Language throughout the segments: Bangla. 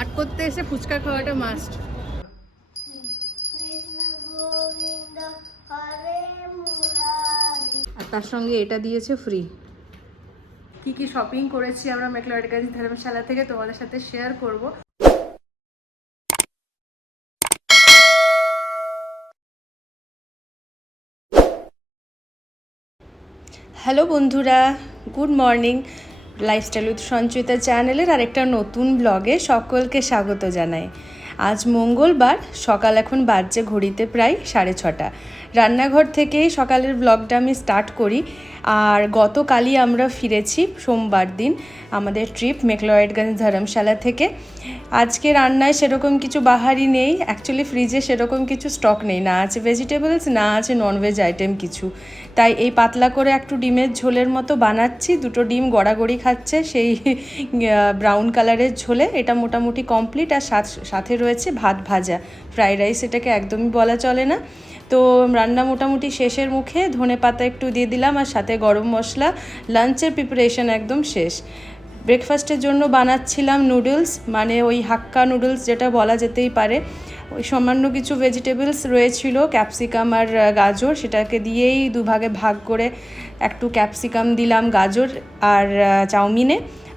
হাট করতে এসে ফুচকা খাওয়াটা মাস্ট আর তার সঙ্গে এটা দিয়েছে ফ্রি কি কি শপিং করেছি আমরা মেকলারগাজি ধর্মশালা থেকে তোমাদের সাথে শেয়ার করব। হ্যালো বন্ধুরা good morning lifestyle with Sanchita চ্যানেলের আরেকটা নতুন ব্লগে সকলকে স্বাগত জানাই। আজ মঙ্গলবার, সকাল এখন বাজছে ঘড়িতে প্রায় সাড়ে ছটা। রান্নাঘর থেকেই সকালের ব্লগটা আমি স্টার্ট করি। আর গতকালই আমরা ফিরেছি সোমবার দিন আমাদের ট্রিপ মেকলয়েডগঞ্জ ধর্মশালা থেকে। আজকে রান্নায় সেরকম কিছু বাহারি নেই। অ্যাকচুয়ালি ফ্রিজে সেরকম কিছু স্টক নেই। না আছে ভেজিটেবলস না আছে ননভেজ আইটেম কিছু। তাই এই পাতলা করে একটু ডিমের ঝোলের মতো বানাচ্ছি। দুটো ডিম গড়াগড়ি খাচ্ছে সেই ব্রাউন কালারের ঝোলে। এটা মোটামুটি কমপ্লিট আর সাথে রয়েছে ভাত ভাজা। ফ্রাইড রাইস এটাকে একদমই বলা চলে না। তো রান্না মোটামুটি শেষের মুখে ধনে পাতা একটু দিয়ে দিলাম আর সাথে গরম মশলা। লাঞ্চের প্রিপারেশন একদম শেষ। ব্রেকফাস্টের জন্য বানাচ্ছিলাম নুডলস মানে ওই হাক্কা নুডলস যেটা বলা যেতেই পারে। ওই সামান্য কিছু ভেজিটেবলস রয়েছিল ক্যাপসিকাম আর গাজর। সেটাকে দিয়েই দুভাগে ভাগ করে একটু ক্যাপসিকাম দিলাম গাজর আর চাউমিনে।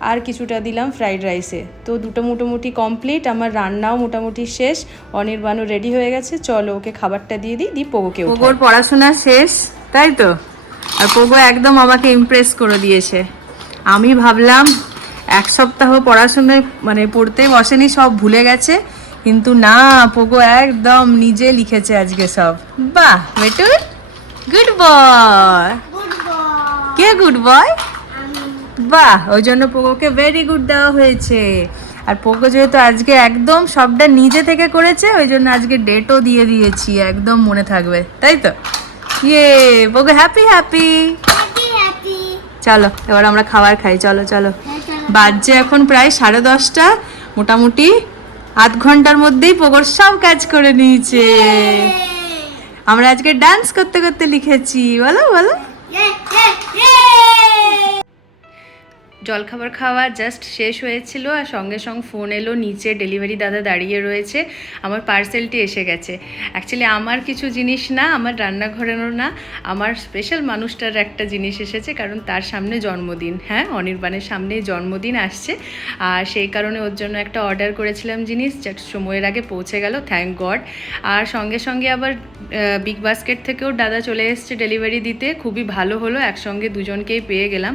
আর কিছুটা দিলাম ফ্রাইড রাইসে তো দুটো মোটামুটি কমপ্লিট আমার রান্নাও মোটামুটি শেষ, অনির্বাণও রেডি হয়ে গেছে। চলো ওকে খাবারটা দিয়ে দিই দি পোগোকে পোগোর পড়াশোনা শেষ, তাই তো? আর পোগো একদম আমাকে ইমপ্রেস করে দিয়েছে। আমি ভাবলাম এক সপ্তাহ পড়াশোনায় মানে পড়তে বসেনি সব ভুলে গেছে। কিন্তু না পোগো একদম নিজে লিখেছে আজকে সব। বাহ বেটু গুড বয় কে গুড বয় বাহ ওই জন্য পোগোকে ভেরি গুড দেওয়া হয়েছে। আর পোগো যেহেতু আজকে একদম সবটা নিজে থেকে করেছে ওই জন্য আজকে ডেটও দিয়ে দিয়েছি একদম মনে থাকবে তাই তো? ইয়ে হ্যাপি হ্যাপি হ্যাপি চলো এবার আমরা খাবার খাই চলো চলো। বাজছে এখন প্রায় সাড়ে দশটা মোটামুটি আধ ঘণ্টার মধ্যেই পোগোর সব কাজ করে নিয়েছে। আমরা আজকে ডান্স করতে করতে লিখেছি বলো বলো। জলখাবার খাওয়া জাস্ট শেষ হয়েছিল আর সঙ্গে সঙ্গে ফোন এলো, নিচে ডেলিভারি দাদা দাঁড়িয়ে রয়েছে। আমার পার্সেলটি এসে গেছে। অ্যাকচুয়ালি আমার কিছু জিনিস না, আমার রান্নাঘরেরও না, আমার স্পেশাল মানুষটার একটা জিনিস এসেছে, কারণ তার সামনে জন্মদিন। হ্যাঁ অনির্বাণের সামনেই জন্মদিন আসছে। আর সেই কারণে ওর জন্য একটা অর্ডার করেছিলাম জিনিস যেটা সময়ের আগে পৌঁছে গেল থ্যাংক গড আর সঙ্গে সঙ্গে আবার বিগ বাস্কেট থেকেও দাদা চলে এসছে ডেলিভারি দিতে। খুবই ভালো হলো, একসঙ্গে দুজনকেই পেয়ে গেলাম।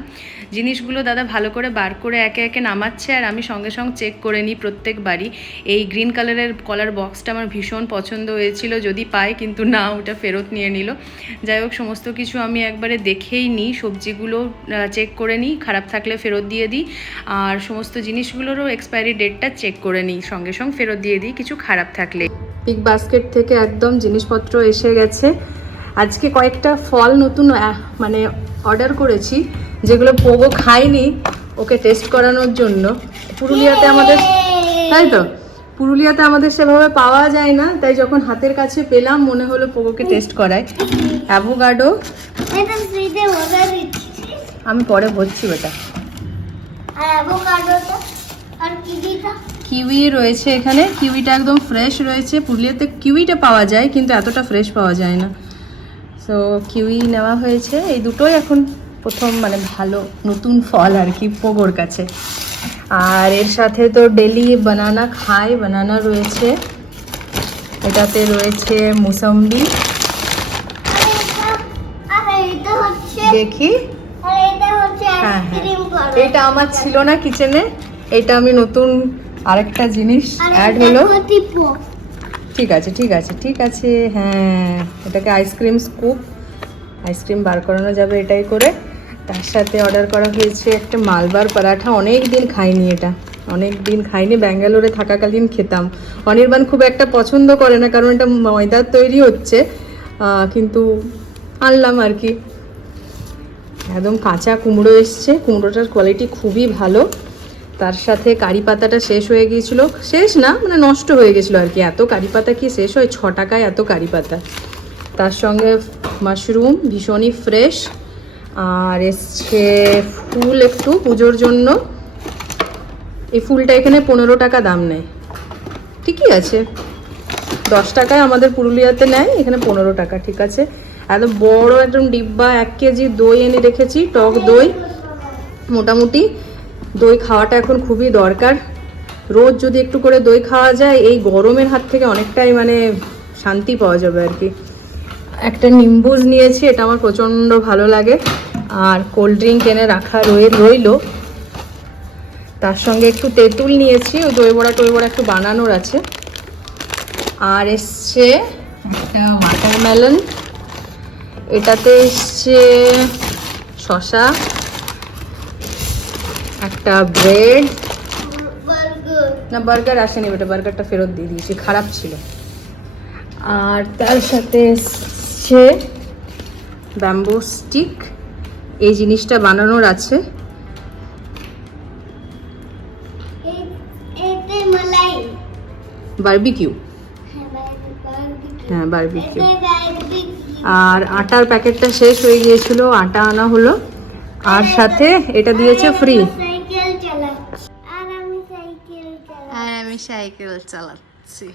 জিনিসগুলো দাদা ভালো করে বার করে একে একে নামাচ্ছে আর আমি সঙ্গে সঙ্গে চেক করে নিই প্রত্যেকবারই। এই গ্রিন কালারের কলার বক্সটা আমার ভীষণ পছন্দ হয়েছিল, যদি পাই কিন্তু না, ওটা ফেরত নিয়ে নিল। যাই হোক, সমস্ত কিছু আমি একবারে দেখেই নিই, সবজিগুলো চেক করে নিই, খারাপ থাকলে ফেরত দিয়ে দিই। আর সমস্ত জিনিসগুলোরও এক্সপায়ারি ডেটটা চেক করে নিই, সঙ্গে সঙ্গে ফেরত দিয়ে দিই, কিছু খারাপ থাকলে। পিক বাস্কেট থেকে একদম জিনিসপত্র এসে গেছে। আজকে কয়েকটা ফল নতুন মানে অর্ডার করেছি। যেগুলো পোগো খায়নি ওকে টেস্ট করানোর জন্য। পুরুলিয়াতে আমাদের তাই তো? পুরুলিয়াতে আমাদের সেভাবে পাওয়া যায় না তাই যখন হাতের কাছে পেলাম মনে হলো পোগোকে টেস্ট করায়। অ্যাভোগাডো। আমি পরে ভরছি কিবিটা কিউই রয়েছে এখানে। কিউইটা একদম ফ্রেশ রয়েছে। পুরুলিয়াতে কিউইটা পাওয়া যায় কিন্তু এতটা ফ্রেশ পাওয়া যায় না। সো কিউই নেওয়া হয়েছে। এই দুটোই এখন প্রথম মানে ভালো নতুন ফল আর কি পোগোর কাছে। আর এর সাথে তো ডেলি বানানা খাই বানানা রয়েছে। এটাতে রয়েছে মুসম্বি। দেখি। হ্যাঁ, হ্যাঁ। এটা আমার ছিল না কিচেনে। এটা আমি নতুন আরেকটা জিনিস অ্যাড হলো। ঠিক আছে ঠিক আছে ঠিক আছে। হ্যাঁ এটাকে আইসক্রিম স্কুপ আইসক্রিম বার করানো যাবে এটাই করে। তার সাথে অর্ডার করা হয়েছে একটা মালবার পরাঠা। অনেক দিন খাইনি এটা। অনেক দিন খাইনি, ব্যাঙ্গালোরে থাকাকালীন খেতাম। অনির্বাণ খুব একটা পছন্দ করে না, কারণ এটা ময়দার তৈরি হচ্ছে। কিন্তু আনলাম আর কি। একদম কাঁচা কুমড়ো এসছে। কুমড়োটার কোয়ালিটি খুবই ভালো। তার সাথে কারি পাতাটা শেষ হয়ে গিয়েছিল। শেষ না মানে নষ্ট হয়ে গেছিল আর কি। এত কারি পাতা কি শেষ হয়? ছ টাকায় এত কারি পাতা। তার সঙ্গে মাশরুম ভীষণই ফ্রেশ আর এসছে ফুল একটু পুজোর জন্য। এই ফুলটা এখানে পনেরো টাকা দাম নেয়। ঠিকই আছে। দশ টাকায় আমাদের পুরুলিয়াতে নেয়, এখানে পনেরো টাকা, ঠিক আছে। এত বড় একদম ডিব্বা, এক কেজি দই এনে রেখেছি, টক দই। মোটামুটি দই খাওয়াটা এখন খুবই দরকার। রোজ যদি একটু করে দই খাওয়া যায়, এই গরমের হাত থেকে অনেকটাই মানে শান্তি পাওয়া যাবে আর কি। একটা নিম্বুজ নিয়েছি, এটা আমার প্রচণ্ড ভালো লাগে। আর কোল্ড ড্রিঙ্ক এনে রাখা রয়ে, রইল। তার সঙ্গে একটু তেঁতুল নিয়েছি, ওই দই বড়া টই বড়া একটু বানানোর আছে। আর এসছে একটা ওয়াটারমেলন এটাতে এসছে শশা একটা ব্রেড না বার্গার আসেনি বেটা বার্গারটা ফেরত দিয়ে দিয়েছি, খারাপ ছিল। আর তার সাথে এসছে ব্যাম্বো স্টিক এই জিনিসটা বানানোর আছে। বারবিকিউ। হ্যাঁ হ্যাঁ বারবিকিউ। আর আটার প্যাকেটটা শেষ হয়ে গিয়েছিল আটা আনা হলো। আর সাথে এটা দিয়েছে ফ্রি সাইকেল চালাচ্ছি। আর আমি সাইকেল চালাই আর আমি সাইকেল চালাচ্ছি।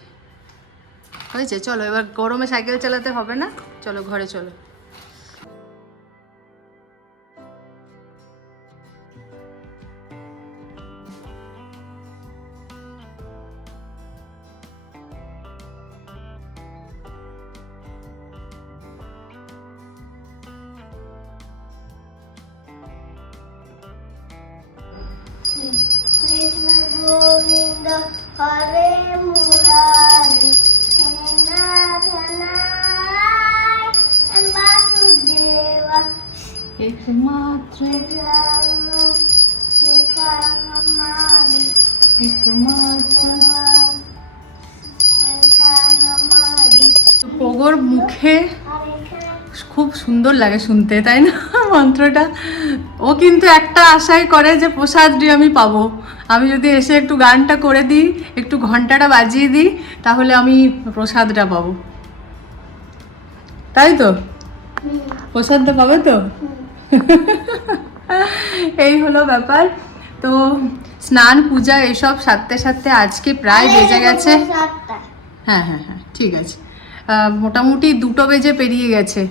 হয়েছে চলো এবার গরমে সাইকেল চালাতে হবে না? চলো ঘরে চলো। কৃষ্ণ গোবিন্দ হরে মুরারি বাসুদেবা। একমাত্র সীতারামারি পগর মুখে খুব সুন্দর লাগে শুনতে তাই না? মন্ত্রটা। ও কিন্তু একটা আশাই করে যে প্রসাদটি আমি পাবো। আমি যদি এসে একটু গানটা করে দিই একটু ঘন্টাটা বাজিয়ে দিই তাহলে আমি প্রসাদটা পাবো। তাই তো? প্রসাদটা পাবে তো? এই হলো ব্যাপার। তো স্নান পূজা এসব সারতে সারতে আজকে প্রায় বেজে গেছে। হ্যাঁ হ্যাঁ হ্যাঁ ঠিক আছে। মোটামুটি দুটো বেজে পেরিয়ে গেছে।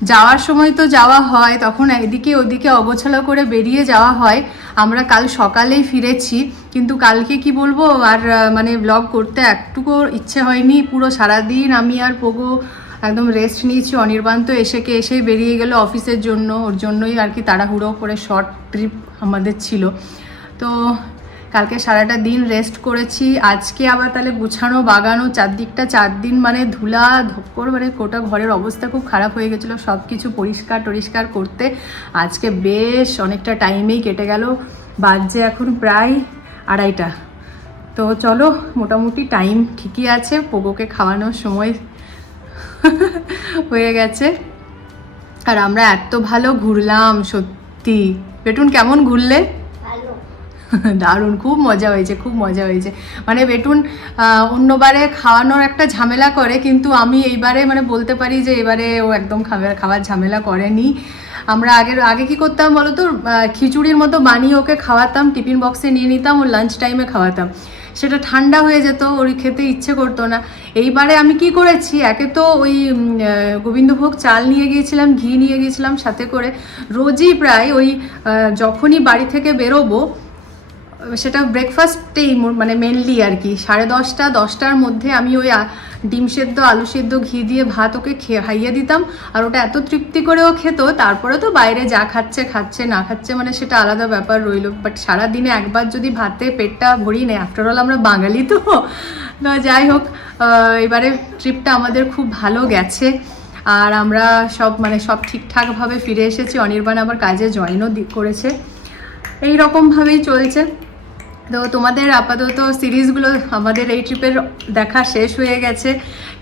যাওয়ার সময় তো যাওয়া হয়, তখন এদিকে ওদিকে অগোছালো করে বেরিয়ে যাওয়া হয়। আমরা কাল সকালেই ফিরেছি, কিন্তু কালকে কি বলব, আর মানে ব্লগ করতে একটুকু ইচ্ছে হয়নি, পুরো সারাদিন আমি আর পোগো একদম রেস্ট নিয়েছি, অনির্বাণ তো এসেকে এসেই বেরিয়ে গেল অফিসের জন্য, ওর জন্যই আর কি তাড়াহুড়ো করে শর্ট ট্রিপ আমাদের ছিল। তো কালকে সারাটা দিন রেস্ট করেছি। আজকে আবার তাহলে গুছানো, বাগানো, চারদিকটা চার দিন মানে ধুলা, ধক্কর মানে গোটা ঘরের অবস্থা খুব খারাপ হয়ে গেছিল। সব কিছু পরিষ্কার টরিষ্কার করতে আজকে বেশ অনেকটা টাইমেই কেটে গেল। বাজছে এখন প্রায় আড়াইটা। তো চলো, মোটামুটি টাইম ঠিকই আছে। পোগোকে খাওয়ানোর সময় হয়ে গেছে। আর আমরা এত ভালো ঘুরলাম, সত্যি। বেটুন কেমন ঘুরলে? দারুণ, খুব মজা হয়েছে, খুব মজা হয়েছে। মানে বেটুন অন্যবারে খাওয়ানোর একটা ঝামেলা করে, কিন্তু আমি এইবারে মানে বলতে পারি যে এবারে ও একদম খাবার খাওয়ার ঝামেলা করেনি। আমরা আগের, আগে কি করতাম বলো তো খিচুড়ির মতো বানিয়ে ওকে খাওয়াতাম, টিফিন বক্সে নিয়ে নিতাম, ও লাঞ্চ টাইমে খাওয়াতাম। সেটা ঠান্ডা হয়ে যেত, ওর খেতে ইচ্ছে করতো না। এইবারে আমি কি করেছি, একে তো ওই গোবিন্দভোগ চাল নিয়ে গিয়েছিলাম, ঘি নিয়ে গিয়েছিলাম সাথে করে। রোজই প্রায় ওই যখনই বাড়ি থেকে বেরোবো সেটা ব্রেকফাস্টেই মানে মেনলি আর কি। সাড়ে দশটা, দশটার মধ্যে আমি ওই ডিম সেদ্ধ, আলু সেদ্ধ, ঘি দিয়ে ভাত ওকে খেয়ে খাইয়ে দিতাম। আর ওটা এত তৃপ্তি করে ও খেত, তারপরে তো বাইরে যা খাচ্ছে খাচ্ছে, না খাচ্ছে মানে সেটা আলাদা ব্যাপার রইল। বাট সারা দিনে একবার যদি ভাতে পেটটা ভরিয়ে নেয় আফটারঅল আমরা বাঙালি তো। না, যাই হোক এবারে ট্রিপটা আমাদের খুব ভালো গেছে। আর আমরা সব মানে সব ঠিকঠাকভাবে ফিরে এসেছি। অনির্বাণ আবার কাজে জয়েনও করেছে। এই রকমভাবেই চলছে। তো তোমাদের আপাতত সিরিজগুলো আমাদের এই ট্রিপের দেখা শেষ হয়ে গেছে,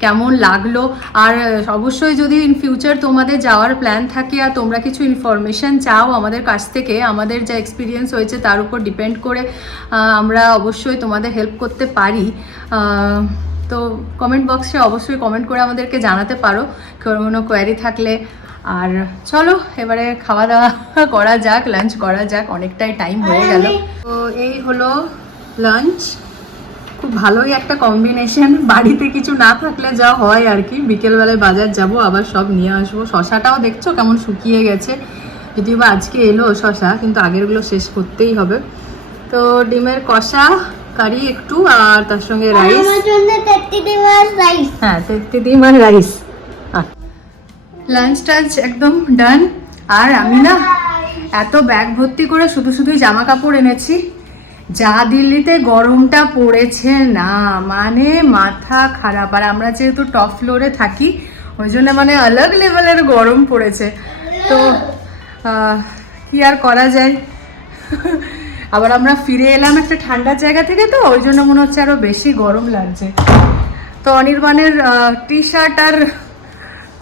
কেমন লাগল? আর অবশ্যই যদি ইন ফিউচার তোমাদের যাওয়ার প্ল্যান থাকে আর তোমরা কিছু ইনফরমেশন চাও আমাদের কাছ থেকে, আমাদের যা এক্সপিরিয়েন্স হয়েছে তার উপর ডিপেন্ড করে আমরা অবশ্যই তোমাদের হেল্প করতে পারি। তো কমেন্ট বক্সে অবশ্যই কমেন্ট করে আমাদেরকে জানাতে পারো। কোনো কোয়ারি থাকলে আর চলো এবারে খাওয়া দাওয়া করা যাক লাঞ্চ করা যাক অনেকটাই টাইম হয়ে গেল। তো এই হলো লাঞ্চ খুব ভালোই একটা কম্বিনেশন বাড়িতে কিছু না থাকলে যা হয় আর কি। বিকেলবেলায় বাজার যাব আবার সব নিয়ে আসব। শশাটাও দেখছ কেমন শুকিয়ে গেছে। যদিও বা আজকে এলো শশা কিন্তু আগেরগুলো শেষ করতেই হবে। তো ডিমের কষা কারি একটু আর তার সঙ্গে রাইস হ্যাঁ তেত্রি ডিম আর রাইস লাঞ্চ টাঞ্চ একদম ডান আর আমি না এত ব্যাগ ভর্তি করে শুধু শুধুই জামা কাপড় এনেছি। যা দিল্লিতে গরমটা পড়েছে না মানে মাথা খারাপ। আর আমরা যেহেতু টপ ফ্লোরে থাকি, ওই জন্য মানে আলাগ লেভেলের গরম পড়েছে। তো কি আর করা যায়? আবার আমরা ফিরে এলাম একটা ঠান্ডা জায়গা থেকে তো, ওই জন্য মনে হচ্ছে আরও বেশি গরম লাগছে। তো অনির্বাণের টি শার্ট আর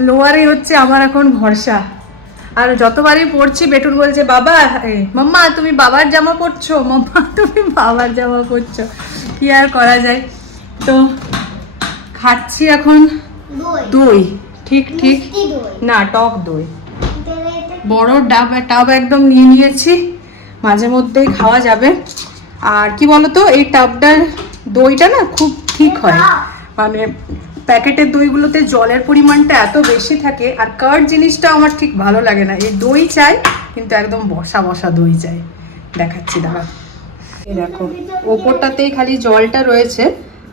লোয়ারে হচ্ছে আমার এখন ভরসা। আর যতবারই পড়ছি বেটুন বলছে বাবা মাম্মা তুমি বাবার জামা পরছো? মাম্মা তুমি বাবার জামা পরছো। কি আর করা যায়? তো খাচ্ছি এখন দই। দই। ঠিক ঠিক। না টক দই। বড় ডাব টাব একদম নিয়ে নিয়েছি। মাঝে মধ্যেই খাওয়া যাবে। আর কি বলতো এই টাবটার দইটা না খুব ঠিক হয়। মানে প্যাকেটের দইগুলোতে জলের পরিমাণটা এত বেশি থাকে আর কার্ড জিনিসটা আমার ঠিক ভালো লাগে না। এই দই চাই কিন্তু একদম বসা বসা দই চাই। দেখাচ্ছি দাঁড়া। এই দেখো ওপরটাতেই খালি জলটা রয়েছে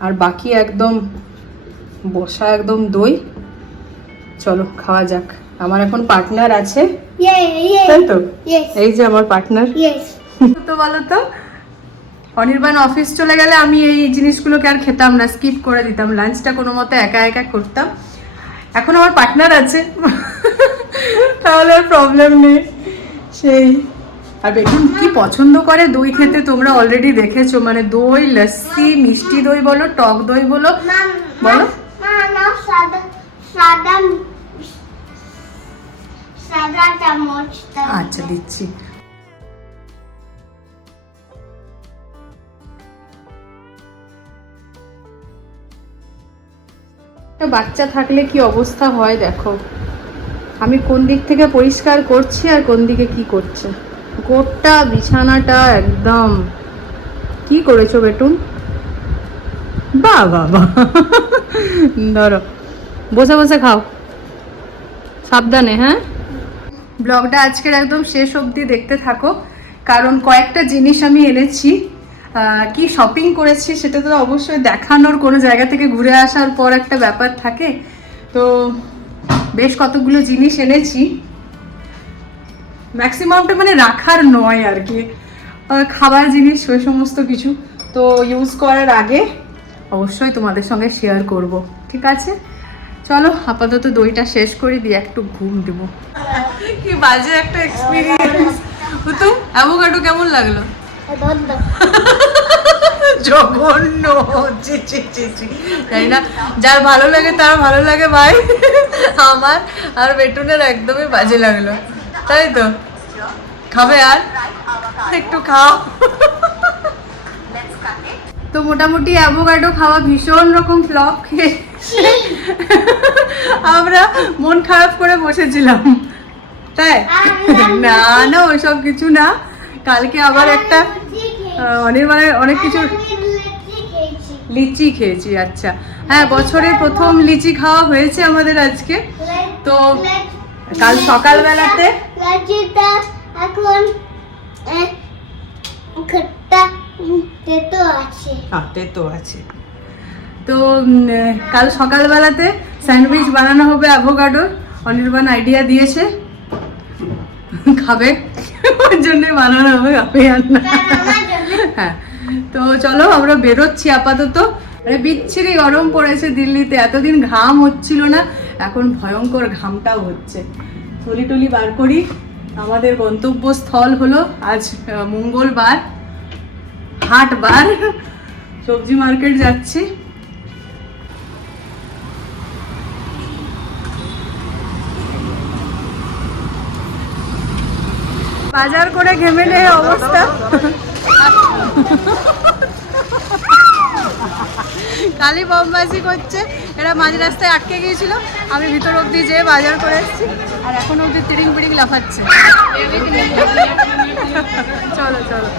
আর বাকি একদম বসা একদম দই। চলো খাওয়া যাক। আমার এখন পার্টনার আছে। তাই তো? এই যে আমার পার্টনার। তো বলো তো অনির্বাণ অফিস চলে গেলে আমি এই জিনিসগুলোকে আর খেতাম না? স্কিপ করে দিতাম। লাঞ্চটা কোনো মতে একা একা করতাম। এখন আমার পার্টনার আছে। তাহলে আর প্রবলেম নেই। সেই। আর বেগুন কি পছন্দ করে? দই খেতে তোমরা অলরেডি দেখেছ। মানে দই লস্যি মিষ্টি দই বলো টক দই বলো। বলো। আচ্ছা দিচ্ছি। একটা বাচ্চা থাকলে কি অবস্থা হয় দেখো। আমি কোন দিক থেকে পরিষ্কার করছি আর কোন দিকে কি করছে? গোটা বিছানাটা একদম। কি করেছ বেটুন? বা বাবা ধরো, বসে বসে খাও। সাবধানে হ্যাঁ? ব্লগটা আজকের একদম শেষ অবধি দেখতে থাকো। কারণ কয়েকটা জিনিস আমি এনেছি। কি শপিং করেছি সেটা তো অবশ্যই দেখানোর কোনো জায়গা থেকে ঘুরে আসার পর একটা ব্যাপার থাকে। তো বেশ কতগুলো জিনিস এনেছি। ম্যাক্সিমামটা মানে রাখার নয় আর কি। খাবার জিনিস ওই সমস্ত কিছু। তো ইউজ করার আগে অবশ্যই তোমাদের সঙ্গে শেয়ার করব, ঠিক আছে? চলো, আপাতত দইটা শেষ করে, দিয়ে একটু ঘুম দেবো। কি বাজে একটা এক্সপিরিয়েন্স হুতুম অ্যাভোকাডো কেমন লাগল। জঘন্য। ছি ছি ছি ছি। জানি না যার ভালো লাগে তার ভালো লাগে ভাই। আমার আর বেটুনের একদমই বাজে লাগল। তাই তো? খাবে আর? একটু খাও। তো মোটামুটি অ্যাভোকাডো খাওয়া ভীষণ রকম ফ্লপ খেয়ে আমরা মন খারাপ করে বসেছিলাম। তাই? না না ওইসব কিছু না। কালকে আবার একটা। আহ, অনির্বাণের অনেক কিছু লুচি খেয়েছি। আচ্ছা। হ্যাঁ বছরের প্রথম লিচি খাওয়া হয়েছে আমাদের আজকে। তো কাল সকালবেলাতে এখন তেতো আছে। তো আছে। তো কাল সকালবেলাতে স্যান্ডউইচ বানানো হবে অ্যাভোকাডো অনির্বাণ আইডিয়া দিয়েছে। খাবে। ওর জন্য বানানো হবে আমি আর না কারণ আমার জন্য। হ্যাঁ তো চলো আমরা বেরোচ্ছি আপাতত। মানে বিচ্ছিরি গরম পড়েছে দিল্লিতে এতদিন ঘাম হচ্ছিল না এখন ভয়ঙ্কর ঘামটাও হচ্ছে। টলি টলি বার করি আমাদের গন্তব্যস্থল হলো আজ মঙ্গলবার হাটবার সবজি মার্কেট যাচ্ছি। বাজার করে ঘেমে নেই অবস্থা। কালি বমবাজি করছে, এরা মাঝ রাস্তায় আটকে গিয়েছিল, আমি ভিতর অবধি যেয়ে বাজার করে এসেছি, আর এখন অবধি তিরিং বিড়িং লাফাচ্ছে। চলো চলো।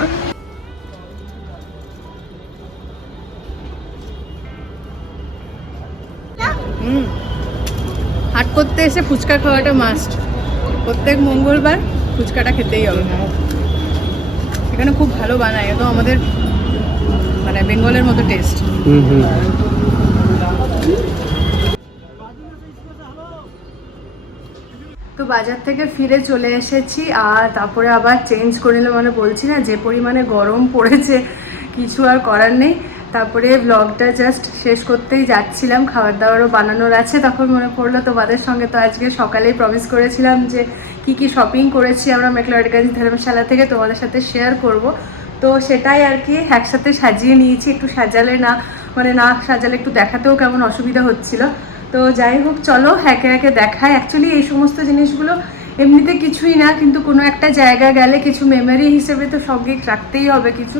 হাট করতে এসে ফুচকা খাওয়াটা মাস্ট প্রত্যেক মঙ্গলবার ফুচকাটা খেতেই হবে। এখানে খুব ভালো বানায় একদম আমাদের মানে বেঙ্গলের মতো টেস্ট হুম হুম। তো বাজার থেকে ফিরে চলে এসেছি আর তারপরে আবার চেঞ্জ করে নিলাম। মানে বলছি না যে পরিমাণে গরম পড়েছে কিছু আর করার নেই। তারপরে ব্লগটা জাস্ট শেষ করতেই যাচ্ছিলাম খাবার দাবারও বানানোর আছে তখন মনে পড়ল তোমাদের সঙ্গে তো আজকে সকালেই প্রমিস করেছিলাম যে কি কি শপিং করেছি আমরা মেকলারগঞ্জ ধর্মশালা থেকে তোমাদের সাথে শেয়ার করব। তো সেটাই আর কি একসাথে সাজিয়ে নিয়েছি, একটু সাজালে না মানে না সাজালে একটু দেখাতেও কেমন অসুবিধা হচ্ছিল। তো যাই হোক, চলো একে একে দেখায় অ্যাকচুয়ালি এই সমস্ত জিনিসগুলো এমনিতে কিছুই না, কিন্তু কোনো একটা জায়গা গেলে কিছু মেমোরি হিসেবে তো সঙ্গে রাখতেই হবে কিছু।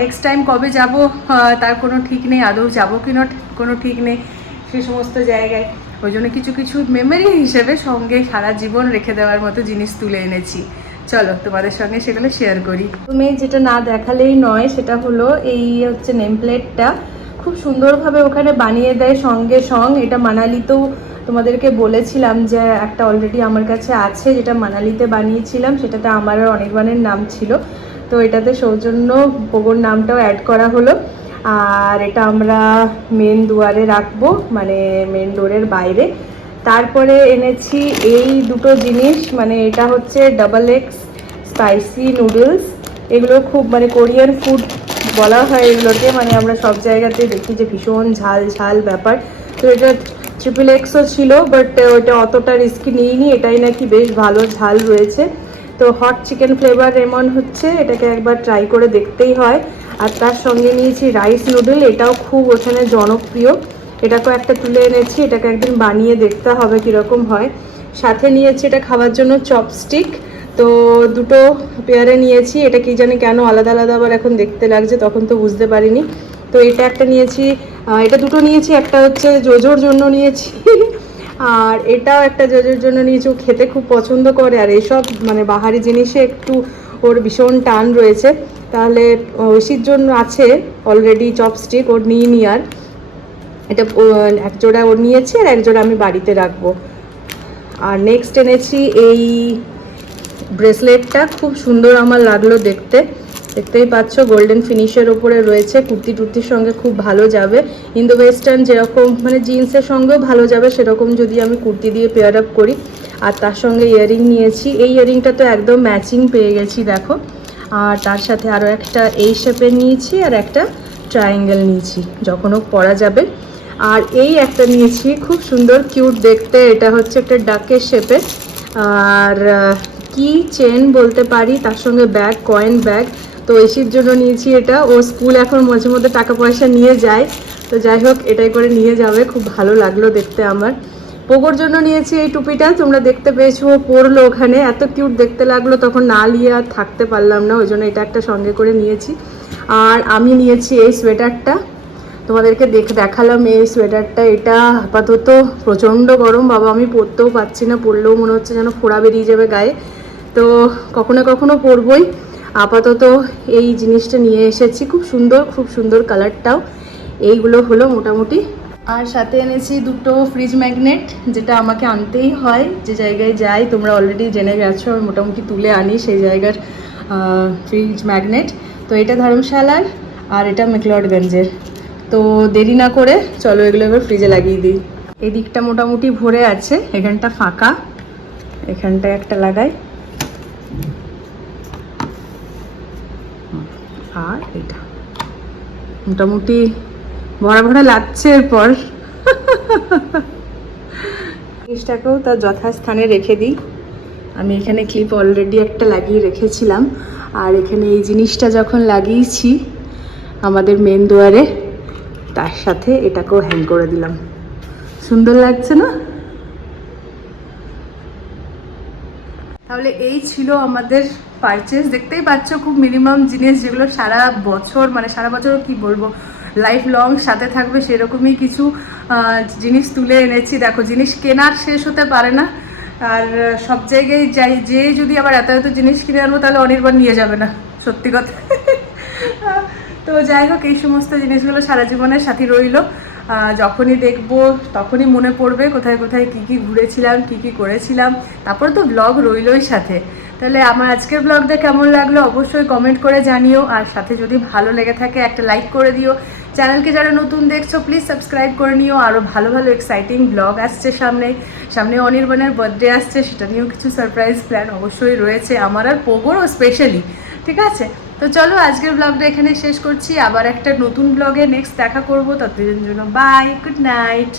নেক্সট টাইম কবে যাব তার কোনো ঠিক নেই, আদৌ যাব কি না কোনো ঠিক নেই সে সমস্ত জায়গায়। ওই জন্য কিছু কিছু মেমোরি হিসেবে সঙ্গে সারা জীবন রেখে দেওয়ার মতো জিনিস তুলে এনেছি। চলো, তোমাদের সঙ্গে সেগুলো শেয়ার করি। তুমি যেটা না দেখালেই নয়, সেটা হলো এই হচ্ছে নেম প্লেটটা খুব সুন্দরভাবে ওখানে বানিয়ে দেয় সঙ্গে সং এটা মানালিতেও তোমাদেরকে বলেছিলাম যে একটা অলরেডি আমার কাছে আছে, যেটা মানালিতে বানিয়েছিলাম, সেটাতে আমারও অনেকবারের নাম ছিল। তো এটাতে সৌজন্য পোগোর নামটাও অ্যাড করা হলো। আর এটা আমরা মেন দুয়ারে রাখব মানে মেন ডোরের বাইরে। তারপরে এনেছি এই দুটো জিনিস মানে এটা হচ্ছে ডাবল এক্স স্পাইসি নুডলস এগুলো খুব মানে কোরিয়ান ফুড বলা হয় এগুলোকে মানে আমরা সব জায়গাতে দেখি যে ভীষণ ঝাল ঝাল ব্যাপার। তো এটা ট্রিপল এক্সও ছিল বাট ওটা অতটা রিস্কি নিইনি। এটাই নাকি বেশ ভালো ঝাল রয়েছে। তো হট চিকেন ফ্লেভার এমন হচ্ছে, এটাকে একবার ট্রাই করে দেখতেই হয়। আর তার সঙ্গে নিয়েছি রাইস নুডল এটাও খুব ওখানে জনপ্রিয়। এটাকেও একটা তুলে এনেছি, এটাকে একদিন বানিয়ে দেখতে হবে কীরকম হয়। সাথে নিয়েছি এটা খাওয়ার জন্য চপস্টিক তো দুটো পেয়ারে নিয়েছি, এটা কি জানি কেন আলাদা আলাদা আবার এখন দেখতে লাগছে, তখন তো বুঝতে পারিনি। তো এটা একটা নিয়েছি এটা দুটো নিয়েছি, একটা হচ্ছে জোজোর জন্য নিয়েছি, আর এটাও একটা জোজোর জন্য নিয়েছি, ও খেতে খুব পছন্দ করে, আর এইসব মানে বাহারি জিনিসে একটু ওর ভীষণ টান রয়েছে, তাহলে ঐশীর জন্য আছে অলরেডি চপস্টিক ওর নিয়ে নি আর। এটা এক জোড়া ওর নিয়েছি আর এক জোড়া আমি বাড়িতে রাখব। আর নেক্সট এনেছি এই ব্রেসলেটটা খুব সুন্দর আমার লাগল দেখতে। দেখতেই পাচ্ছ গোল্ডেন ফিনিশের ওপরে রয়েছে কুর্তি টুর্তির সঙ্গে খুব ভালো যাবে। ইন্দো ওয়েস্টার্ন যেরকম মানে জিন্সের সঙ্গেও ভালো যাবে, সেরকম যদি আমি কুর্তি দিয়ে পেয়ার আপ করি। আর তার সঙ্গে ইয়ারিং নিয়েছি, এই ইয়ারিংটা তো একদম ম্যাচিং পেয়ে গেছি, দেখো। আর তার সাথে আরও একটা এই শেপের নিয়েছি, আর একটা ট্রায়াঙ্গেল নিয়েছি, যখন হোক পরা যাবে। আর এই একটা নিয়েছি, খুব সুন্দর কিউট দেখতে, এটা হচ্ছে একটা ডাকের শেপে আর কি চেন বলতে পারি, তার সঙ্গে ব্যাগ কয়েন ব্যাগ তো এসির জন্য নিয়েছি এটা। ও স্কুল এখন মাঝে মধ্যে টাকা পয়সা নিয়ে যায়। তো যাই হোক, এটাই করে নিয়ে যাবে। খুব ভালো লাগল দেখতে আমার। পোগোর জন্য নিয়েছি এই টুপিটা। তোমরা দেখতে পেয়েছ, ও পরলো ওখানে। এত কিউট দেখতে লাগল, তখন না নিয়ে আর থাকতে পারলাম না। ওই জন্য এটা একটা সঙ্গে করে নিয়েছি। আর আমি নিয়েছি এই সোয়েটারটা। তোমাদেরকে দেখ দেখালাম এই সোয়েটারটা। এটা আপাতত প্রচণ্ড গরম। বাবা, আমি পরতেও পারছি না। পরলেও মনে হচ্ছে যেন ফোড়া বেরিয়ে যাবে গায়ে। তো কখনো কখনো পরবই। আপাতত এই জিনিসটা নিয়ে এসেছি। খুব সুন্দর খুব সুন্দর কালারটাও। এইগুলো হলো মোটামুটি। আর সাথে এনেছি দুটো ফ্রিজ ম্যাগনেট যেটা আমাকে আনতেই হয়। যে জায়গায় যাই, তোমরা অলরেডি জেনে গেছো, আমি মোটামুটি তুলে আনি সেই জায়গার ফ্রিজ ম্যাগনেট তো এটা ধর্মশালার, আর এটা মেকলডগঞ্জের তো দেরি না করে চলো এগুলো এবার ফ্রিজে লাগিয়ে দিই। এদিকটা মোটামুটি ভরে আছে, এখানটা ফাঁকা। এখানটায় একটা লাগাই। আর এটা। মোটামুটি ভরা ভরা লাগছে এরপর। জিনিসটাকেও তার যথাস্থানে রেখে দিই। আমি এখানে ক্লিপ অলরেডি একটা লাগিয়ে রেখেছিলাম। আর এখানে এই জিনিসটা যখন লাগিয়েছি আমাদের মেন দুয়ারে, তার সাথে এটাকেও হ্যাং করে দিলাম। সুন্দর লাগছে না? তাহলে এই ছিল আমাদের পারচেস দেখতেই পাচ্ছ খুব মিনিমাম জিনিস যেগুলো সারা বছর মানে সারা বছর কি বলব লাইফ লং সাথে থাকবে, সেরকমই কিছু জিনিস তুলে এনেছি। দেখো, জিনিস কেনার শেষ হতে পারে না। আর সব জায়গায় যাই, যে যদি আবার এত এত জিনিস কিনে আনব, তাহলে অনির্বাণ নিয়ে যাবে না, সত্যি কথা। তো যাই হোক, এই সমস্ত জিনিসগুলো সারা জীবনের সাথী রইল। যখনই দেখব, তখনই মনে পড়বে কোথায় কোথায় কী কী ঘুরেছিলাম, কী কী করেছিলাম। তারপর তো ব্লগ রইলই সাথে। তাহলে আমার আজকের ব্লগটা কেমন লাগল অবশ্যই কমেন্ট করে জানিও। আর সাথে যদি ভালো লেগে থাকে একটা লাইক করে দিও। চ্যানেলকে যারা নতুন দেখছ প্লিজ সাবস্ক্রাইব করে নিও। আরও ভালো ভালো এক্সাইটিং ব্লগ আসছে সামনে। সামনে অনির্বাণের বার্থডে আসছে, সেটা নিয়েও কিছু সারপ্রাইজ প্ল্যান অবশ্যই রয়েছে আমার আর পোগোরও স্পেশালি ঠিক আছে? তো চলো আজকের ব্লগটা এখানে শেষ করছি। আবার একটা নতুন ব্লগে নেক্সট দেখা করব। ততদিনের জন্য বাই গুড নাইট